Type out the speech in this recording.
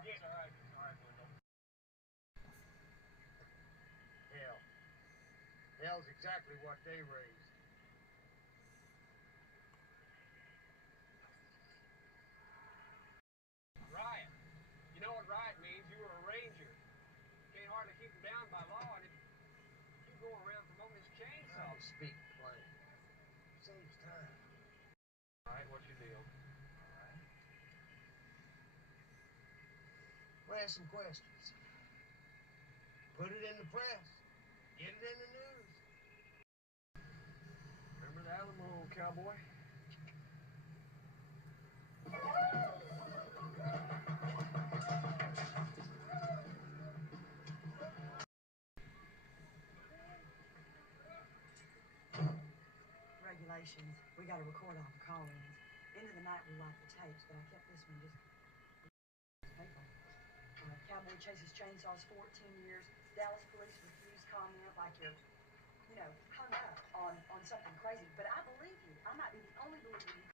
again. It's all right, Wendell. Hell. Hell's exactly what they raised. Riot. You know what riot means? You were a ranger. Can't hardly keep them down by law, and if you go around promoting this chainsaw. Speak plain. Saves time. All right, what's your deal? All right. We'll ask some questions. Put it in the press. Get it in the news. Remember the Alamo, old cowboy? Regulations. We got to record all the call-ins. End of the night, we wiped the tapes, but I kept this one just paper. Cowboy chases chainsaws 14 years. Dallas police refuse comment like you're, hung up on something crazy. But I believe you. I might be the only believer you